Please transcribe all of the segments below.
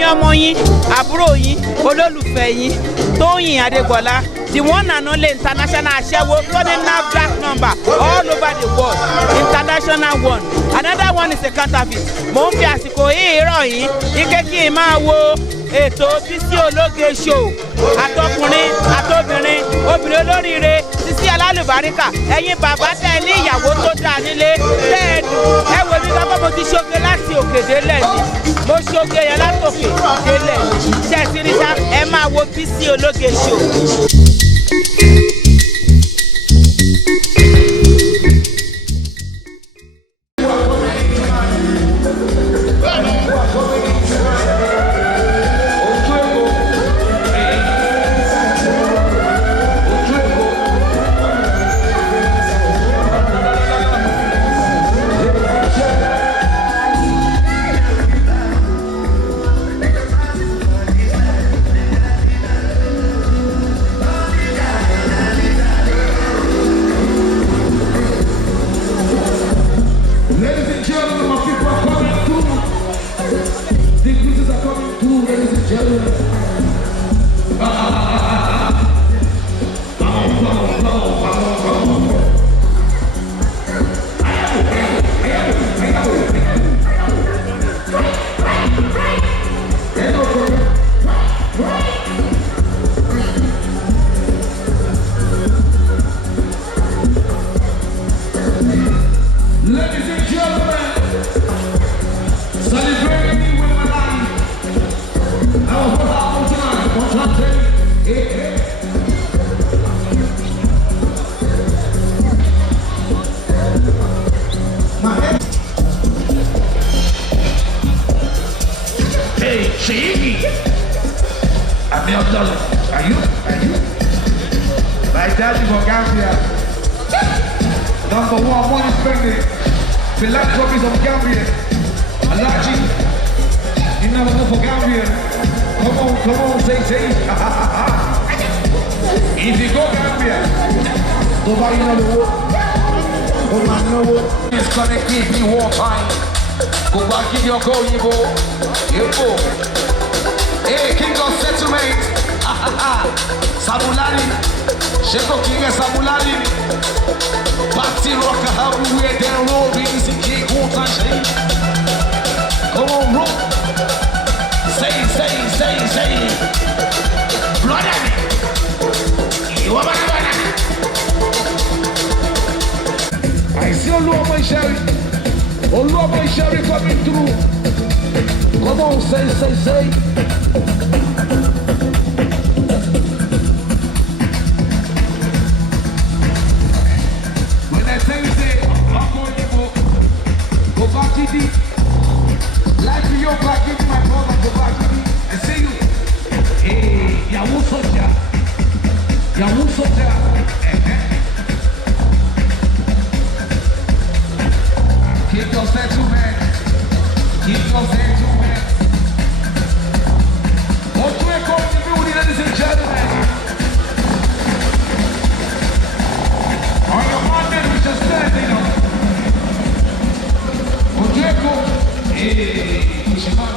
Èmi ọmọ yín, àbúrò yín, olólùfẹ́ yín, Tóyìn Adégbọlá, the one and only international aṣẹ́wó, running NAFDAC number all over the world, international one. Another one is a counterfeit. Mo ń fi àsìkò yìí rọ̀ yín, ike kí n máa wo ètò Bisi ológe show. Àtọkùnrin, àtobìnrin, obìnrin olóríire, Bisi alálùbáríkà, ẹ̀yin bàbá tẹ́ ní ìyàwó tó dáa nílé, tẹ́ ẹ wo mi lọ́kọ́ mo ti ṣoge láti òkè délẹ̀ ni. Mo ṣoge yẹn láti òkè délẹ̀ ni. Ṣé ẹ ti rí sá? Ẹ máa wo Bisi ológe show. Seyi, are you? My daddy for Gambia. #1 money spending. Philanthropist of Gambia. Alaji, you never go for Gambia. Come on, say. If you go Gambia, nobody know what. It's gonna give me war time. Go back in your go, Yibo. Hey, King of Settlement. Samulari. Sheko King of Samulari. Party rocker, how we wear their road. Easy King, come on, bro. Say. Brother. You are my brother. I see all over my sherry. All over my sherry coming through. Come on, say. When I say, I'm going to go back to the like you back into my brother, go back to the I say you. Hey, Yahoo Soldier. Keep your settlement. What do we call the building, ladies and gentlemen? On your Monday, we just standing up. What do we call? Hey, push him out.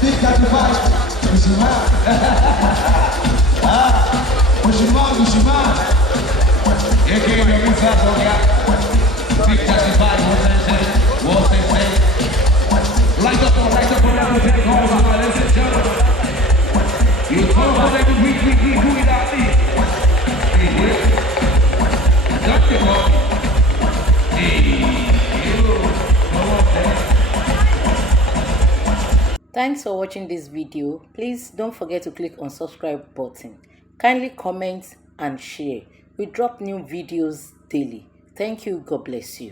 Big 55, push him out. Push him out. You can't even move that on. Big 55, what's that? Light up on everything, ladies and gentlemen. You told us every week we do it out there. Got you, bro. Thanks for watching this video. Please don't forget to click on subscribe button. Kindly comment and share. We drop new videos daily. Thank you. God bless you.